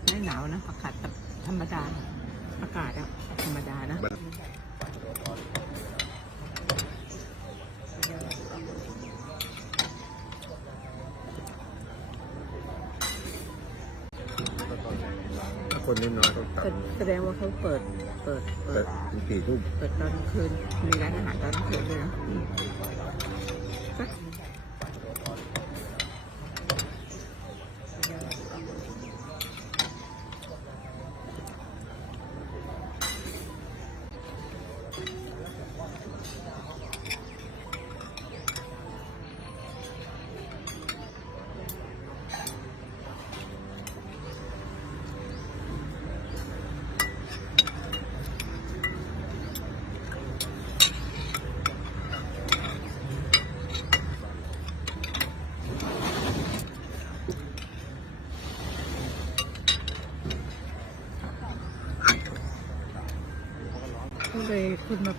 ศไม่หนาวนะอากาศธรรมดา อากาศอะธรรมดานะถ้าคนน้อยๆก็กลับแสดงว่าเขาเปิด เปิด เปิดสี่ทุ่มเปิดตอนคืน มีร้านอาหารตอนคืนด้วยนะ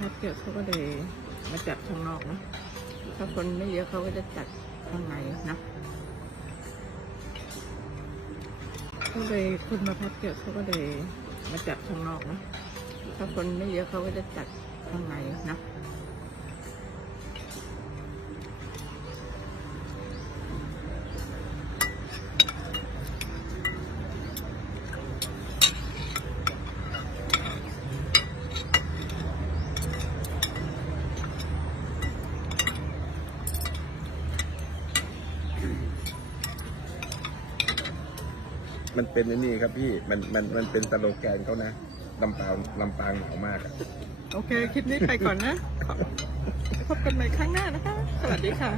คนมาพักเยอะเขาก็เลยมาจับข้างนอกนะถ้าคนไม่เยอะเขาก็จะจัดข้างในนะก็เลยคนมาพักเยอะเขาก็เลยมาจับข้างนอกนะถ้าคนไม่เยอะเขาก็จะจัดข้างในนะ มันเป็นนี่ครับพี่ มันมันมันเป็นสโลแกนเขานะลำปางลำปางหนาวมากอะโอเค คลิปนี้ไปก่อนนะ พบกันใหม่ครั้งหน้านะคะ สวัสดีค่ะ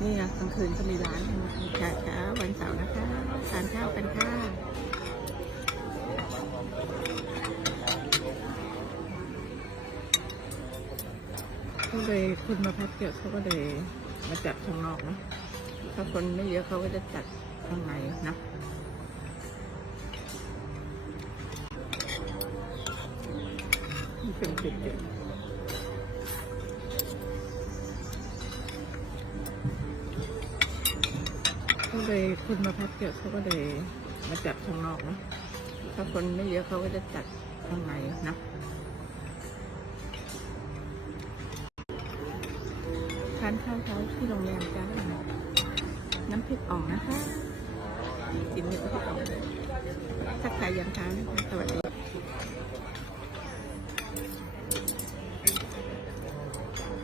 นี่ไงกลางคืนก็มีร้านเช้าเช้าวันเสาร์นะคะทานข้าวกันค่ะก็เลยคนมาพักเยอะเขาก็เลยมาจัดข้างนอกนะถ้าคนไม่เยอะเขาก็จะจัดข้างในนะเป็นจุดเด่น ก็เลยคนมาพักเยอะเขาก็เลยมาจัดข้างนอกนะถ้าคนไม่เยอะเขาก็จะจัดข้างในนะทานข้าวเช้าที่โรงแรมจ้าน้ำพริกอ่องนะคะกินน้ำพริกอ่องทักทายยังทานนะคะสวัสดี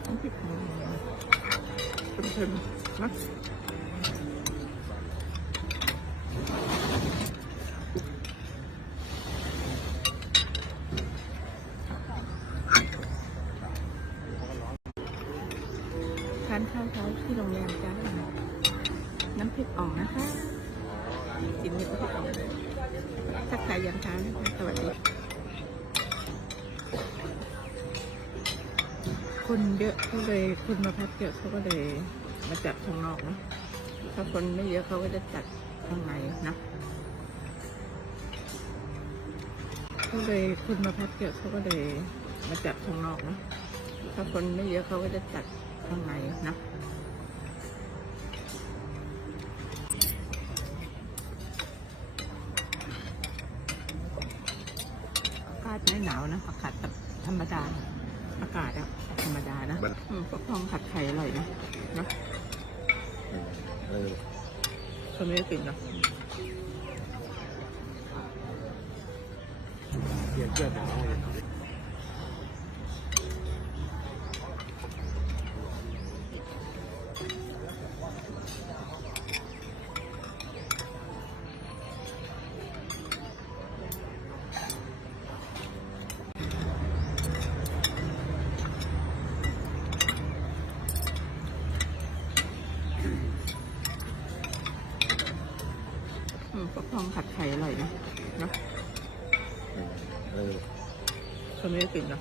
น้ำพริกอ่องเค็มๆนะ ทานข้าวเช้าที่โรงแรมจ้าน้ำพริกอ่องนะคะกินน้ำพริกอ่องทักทายยังทานนะคะสวัสดี คนเยอะก็เลยคนมาพักเยอะเขาก็เลยมาจัดข้างนอกนะถ้าคนไม่เยอะเขาก็จะจัดข้างในนะก็เลยคนมาพักเยอะเขาก็เลยมาจัดข้างนอกนะถ้าคนไม่เยอะเขาก็จะจัด ข้างในนะอากาศไม่หนาวนะอากาศแบบธรรมดา อากาศอะธรรมดานะมันอืมฟักทองผัดไข่อร่อยนะเนอะเออคนไม่ได้กินเนอะเปลี่ยนเสื้อหนาวเลย ไม่ได้กินนะ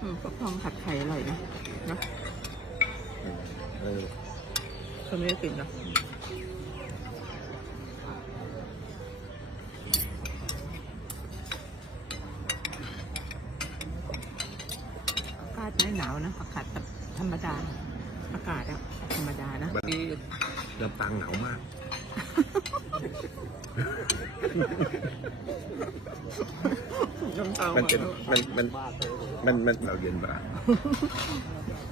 อฟักทองผัดไข่อร่อยนะนะเขาไม่ได้กินนะอากาศไม่หนาวนะอากาศธรรมดา อากาศอะธรรมดานะมันลำปางหนาวมาก มันเป็นมันมันมันมันเราเย็นป่ะ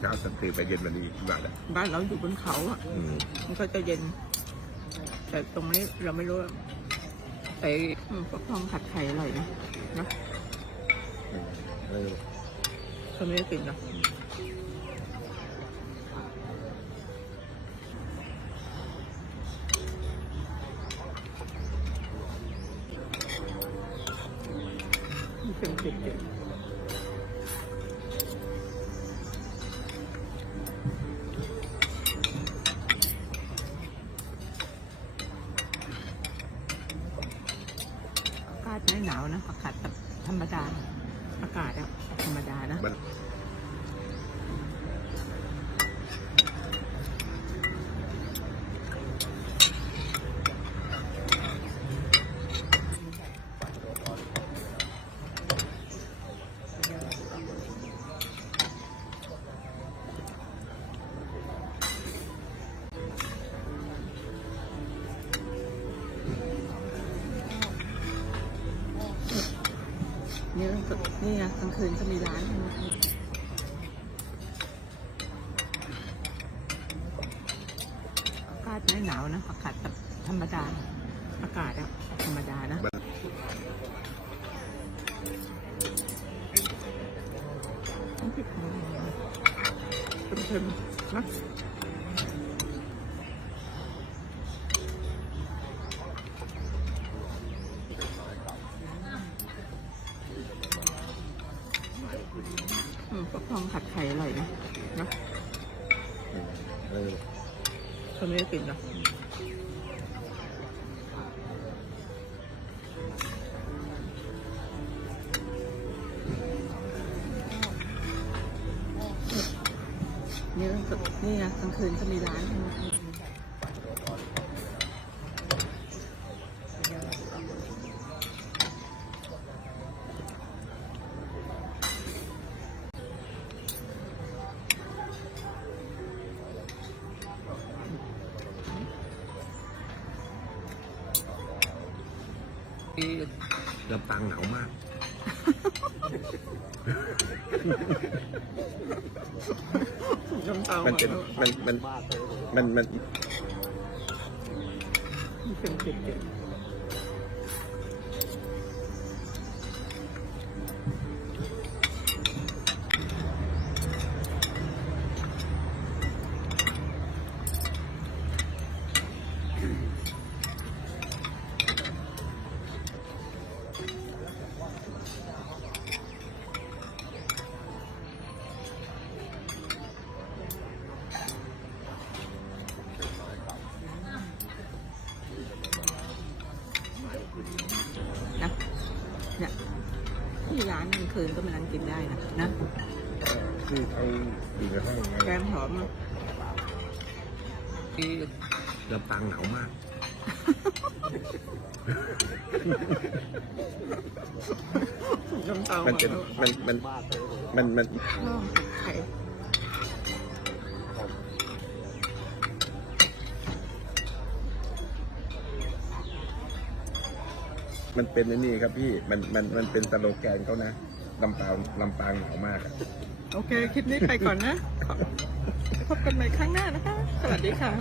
เช้าสันติไปเย็นวันนี้บ้างแหละบ้านเราอยู่บนเขาอะอืมมันก็จะเย็น แต่ตรงนี้เราไม่รู้ว่าไอ้อืมฟักทองผัดไข่อร่อยนะเนาะเออเขาไม่ได้กินหรอ หนาวนะ อากาศแบบธรรมดา อากาศอะธรรมดานะ นนี่ก็นี่ไงกลางคืนก็มีร้านอากาศไม่หนาวนะอากาศแบบธรรมดา อากาศอะธรรมดานะมันน้ำพริกหนุ่มเค็มๆนะอืมฟักทองผัดไข่อร่อยนะเนาะ เออ เขาไม่ได้กินหรอกนี่นี่ไงกลางคืนจะมีร้านใช่ไหม ที่ลำปางหนาวมากน้ำตาลมันเป็นมันมันมันมันมันเป็นเผ็ด คืนก็มานั่งกินได้นะนะคือเขาอยู่ในห้องไงแกงหอมอะที่ลำปางหนาวมาก น้ำตาลมันเป็นมันมันมันมันข้าวผัดไข่มันเป็นไอ้นี่ครับพี่ มันมันมันเป็นสโลแกนเขานะ ลำปางลำปางหนาวมากอะโอเค คลิปนี้ไปก่อนนะ พบกันใหม่ครั้งหน้านะคะ สวัสดีค่ะ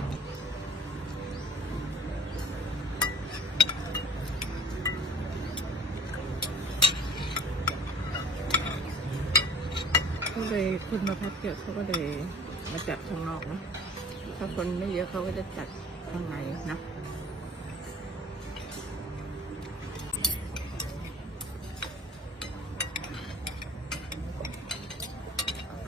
ก็เลยคนมาพักเยอะเขาก็เลยมาจัดข้างนอกนะถ้าคนไม่เยอะเขาก็จะจัดข้างในนะ